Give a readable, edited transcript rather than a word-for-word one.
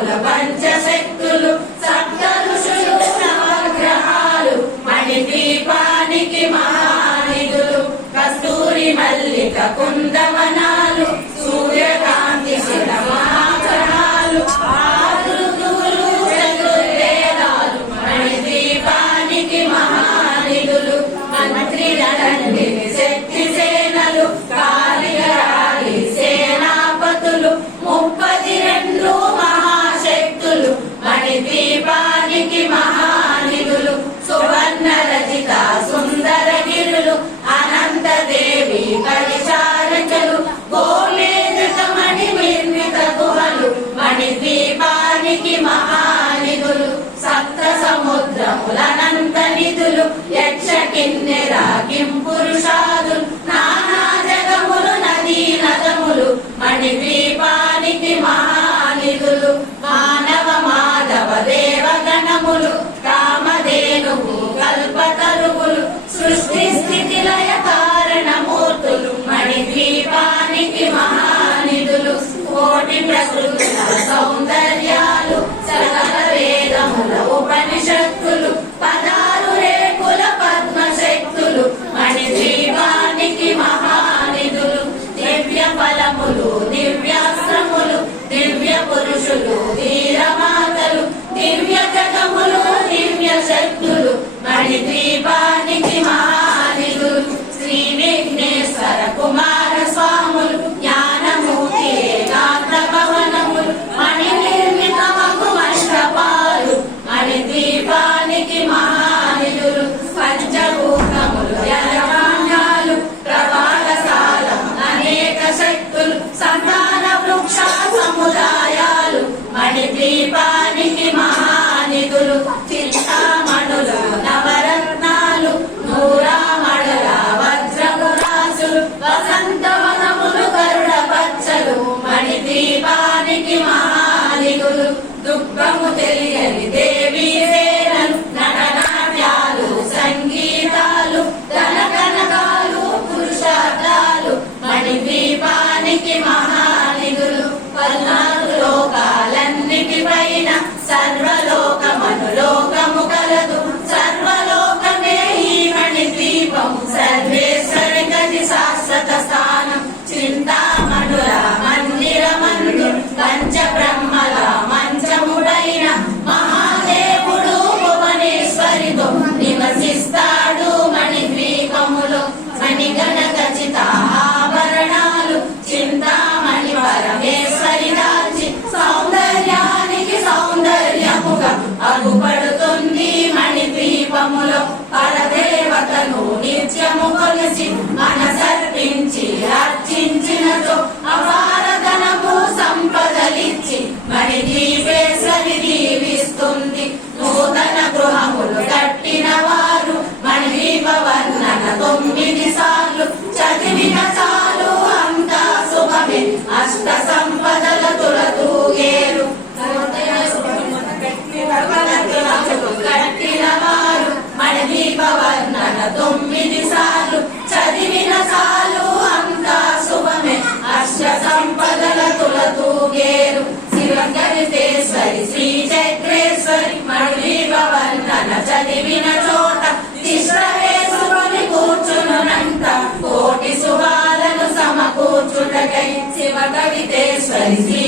త్రిలోకముల పంచశక్తులు సప్త ఋషులు నవగ్రహాలు మణిద్వీపానికి మహానిధులు కస్తూరి మల్లిక కుందవనాలు సూర్యకాంతి శిల మహాగ్రహాలు ఆరు ఋతువులు చతుర్వేదాలు మణిద్వీపానికి మహానిధులు మంత్రిలండి శక్తి సేనలు కాళిగరాలి సేనాపతులు 32 మహాశక్తులు మణిద్వీపానికి మహానిధులు సువర్ణ రచిత సుందర గిరులు అనంత దేవి కలిచారచలు గోమేధిక మణి నిర్మిత గుహలు మణిద్వీపానికి మహానిధులు సప్త సముద్రములనంత నిధులు యక్ష కిన్నెర కింపురుషాదులు నానా జగములు నదీ నదములు మణిద్వీపానికి మహానిధులు మానవ మాధవ దేవగణములు కామధేనువు కల్పతరువులు సృష్టి స్థితి లయ కారణమూర్తులు మణిద్వీపానికి మహానిధులు కోటి ప్రకృతుల సౌందర్యాలు సకల వేదముల ఉపనిషత్తులు 16 రేకుల పద్మశక్తులు మణిద్వీపానికి మహానిధులు దివ్య ఫలములు దివ్యాస్త్రములు దివ్య పురుషులు వీరమాతలు దివ్య జగములు దివ్య శక్తులు మణిద్వీపానికి మహానిధులు శ్రీ విఘ్నేశ్వర కుమార స్వాములు జ్ఞానమూర్తి ఏకాంత భవనములు మణి నిర్మిత మండపాలు మణిద్వీపానికి మహానిధులు పంచభూతములు యజమాన్యాలు ప్రభాగశాలం అనేక శక్తులు సంతాన వృక్ష సముదాయాలు మణిద్వీపానికి మహానిధులు చింతామణులు నవరత్నాలు నూరామణుల వజ్రమురాసులు వసంతవనములు గరుడ పచ్చలు మణిద్వీపానికి మహానిధులు దుఃఖము తెలియని దేవీ సేనలు నటనాట్యాలు సంగీతాలు ధనకనకాలు పురుషార్థాలు మణిద్వీపానికి మహానిధులు 14 లోకాలన్నిటిపైన సర్వలోకమనులోకము కలదు సర్వలోకమే ఈ మణిద్వీపము సర్వేశ్వరి గది శాశ్వత స్థానం చింతామణుల మందిరమందు పంచ బ్రహ్మల మంచముడైన మహాదేవుడు భువనేశ్వరితో నివసిస్తాడు మణిద్వీపములో మణిగణ ఖచ్చిత ఆభరణాలు చింతామణి పరమేశ్వరి దాల్చి సౌందర్యానికి సౌందర్యముగా అగుపడుతుంది మణిద్వీపములో పరదేవతను నిత్యము కొలిసి మనసర్పించి అర్చించినతో అపార ధనము సంపదలిచ్చి మణిద్వీపేశ్వరి దీవిస్తుంది నూతన గృహములు కట్టిన వారు మణిద్వీప వర్ణన 9 సార్లు చదివిన చాలు అంతా శుభమే అష్ట సంపదల తులతూగేరు కట్టిన వారు మణిద్వీప వర్ణన 9 సార్లు చదివిన చాలు అంతా శుభమే అష్ట సంపదల తులతూగేరు శివగరితేశ్వరి శ్రీ చక్రేశ్వరి మణిద్వీప వర్ణన చదివిన చోట తిష్ట వేసుకొని కూర్చునునంత కోటి శుభాలను సమకూర్చుటకై శివగరితేశ్వరి శ్రీ